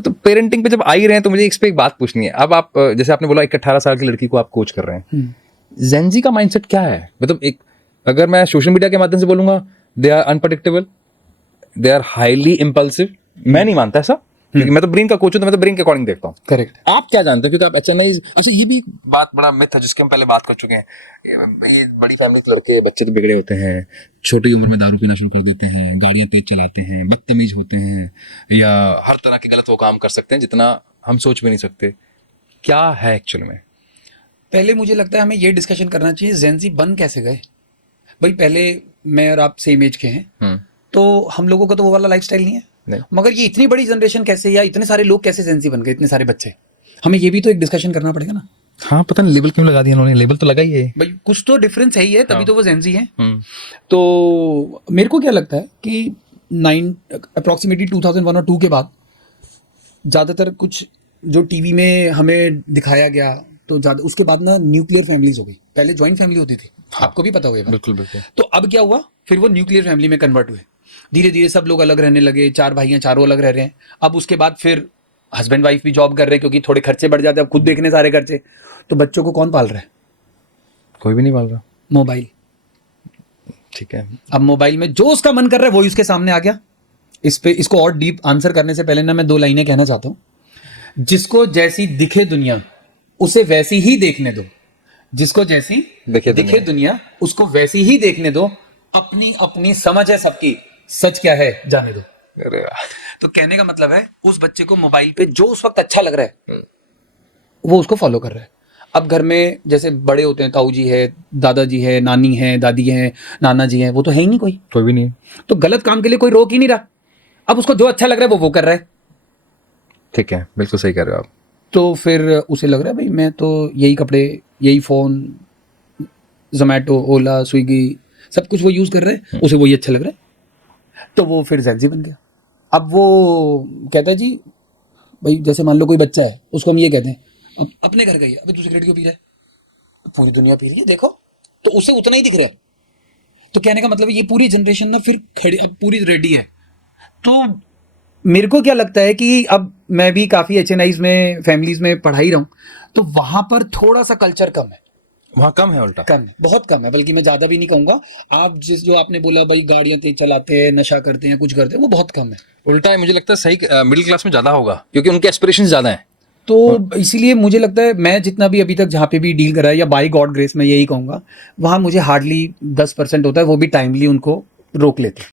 तो पेरेंटिंग पे जब आ ही रहे हैं तो मुझे इस पे एक बात पूछनी है। अब आप जैसे आपने बोला एक 18 साल की लड़की को आप कोच कर रहे हैं, जेनजी का माइंडसेट क्या है? मतलब एक अगर मैं सोशल मीडिया के माध्यम से बोलूंगा, they are unpredictable, they are highly impulsive. मैं नहीं मानता ऐसा, क्योंकि मैं तो ब्रेन का कोच हूं, तो मैं तो ब्रेन के अकॉर्डिंग देखता हूँ। करेक्ट। आप क्या जानते हो? क्योंकि आप HNI, अच्छा ये भी एक बात बड़ा मिथ है जिसके हम पहले बात कर चुके हैं। ये बड़ी फैमिली के लड़के बच्चे तो बिगड़े होते हैं, छोटी उम्र में दारू पीना शुरू कर देते हैं, गाड़ियां तेज चलाते हैं, बदतमीज होते हैं, या हर तरह के गलत वो काम कर सकते हैं जितना हम सोच भी नहीं सकते। क्या है एक्चुअल में? पहले मुझे लगता है हमें ये डिस्कशन करना चाहिए जेनजी बन कैसे गए। भाई पहले मैं और आप सेम एज के हैं, तो हम लोगों का तो वो वाला लाइफस्टाइल नहीं है। नहीं। मगर ये इतनी बड़ी जनरेशन कैसे, या इतने सारे लोग कैसे जेनजी बन गए, इतने सारे बच्चे, हमें ये भी तो एक डिस्कशन करना पड़ेगा ना। हाँ, पता नहीं लेबल क्यों लगा दिया उन्होंने, लेबल तो लगा ही है भाई कुछ तो डिफरेंस है ही है, तभी हाँ। तो वो जेनजी है। तो मेरे को क्या लगता है कि अप्रॉक्सीमेटली 2001 और 2 के बाद ज़्यादातर कुछ जो टीवी में हमें दिखाया गया, तो ज़्यादा उसके बाद ना न्यूक्लियर फैमिलीज हो गई। पहले जॉइंट फैमिली होती थी, आपको भी पता होगा। बिल्कुल बिल्कुल। तो अब क्या हुआ, फिर वो न्यूक्लियर फैमिली में कन्वर्ट हुए, धीरे धीरे सब लोग अलग रहने लगे, 4 भाई हैं, चारों अलग रह रहे हैं। अब उसके बाद फिर हस्बैंड वाइफ भी जॉब कर रहे हैं, क्योंकि थोड़े खर्चे बढ़ जाते हैं, अब खुद देखने सारे खर्चे। तो बच्चों को कौन पाल रहा है? कोई भी नहीं पाल रहा। मोबाइल। ठीक है। अब मोबाइल में जो उसका मन कर रहा है वही उसके सामने आ गया। इस पे इसको और डीप आंसर करने से पहले ना मैं 2 लाइनें कहना चाहता हूँ। जिसको जैसी दिखे दुनिया उसे वैसी ही देखने दो, जिसको जैसी दिखे दुनिया उसको वैसी ही देखने दो, अपनी अपनी समझ है सबकी, सच क्या है जाने दो। अरे वाह। तो कहने का मतलब है उस बच्चे को मोबाइल पे जो उस वक्त अच्छा लग रहा है वो उसको फॉलो कर रहा है। अब घर में जैसे बड़े होते हैं, ताऊ जी है, दादाजी है, नानी है, दादी है, नाना जी है, वो तो है ही नहीं कोई भी नहीं। तो गलत काम के लिए कोई रोक ही नहीं रहा। अब उसको जो अच्छा लग रहा है वो कर रहा है। ठीक है, बिल्कुल सही कह रहे हो आप। तो फिर उसे लग रहा है भाई मैं तो यही कपड़े, यही फ़ोन, जोमेटो, ओला, स्विगी, सब कुछ वो यूज़ कर रहे हैं, उसे वही अच्छा लग रहा है, तो वो फिर जेनजी बन गया। अब वो कहता है जी, भाई जैसे मान लो कोई बच्चा है, उसको हम ये कहते हैं अब अपने घर गई, अभी तू सिगरेट क्यों पी रहा है? पूरी दुनिया पी रही है देखो, तो उसे उतना ही दिख रहा है। तो कहने का मतलब है ये पूरी जनरेशन ना फिर खड़ी, अब पूरी रेडी है। तो मेरे को क्या लगता है कि अब मैं भी काफ़ी HNIs में, फैमिलीज में पढ़ा ही रहा हूँ, तो वहाँ पर थोड़ा सा कल्चर कम है। वहाँ कम है, उल्टा कम है, बहुत कम है, बल्कि मैं ज़्यादा भी नहीं कहूँगा। आप जो आपने बोला भाई गाड़ियाँ तेज चलाते हैं, नशा करते हैं, कुछ करते हैं, वो बहुत कम है। उल्टा है। मुझे लगता है सही मिडिल क्लास में ज़्यादा होगा, क्योंकि उनके एस्पिरेशंस ज़्यादा हैं। तो इसीलिए मुझे लगता है मैं जितना भी अभी तक जहाँ पे भी डील करा है, या बाई गॉड ग्रेस मैं यही कहूँगा, वहाँ मुझे हार्डली 10% होता है, वो भी टाइमली उनको रोक लेते हैं।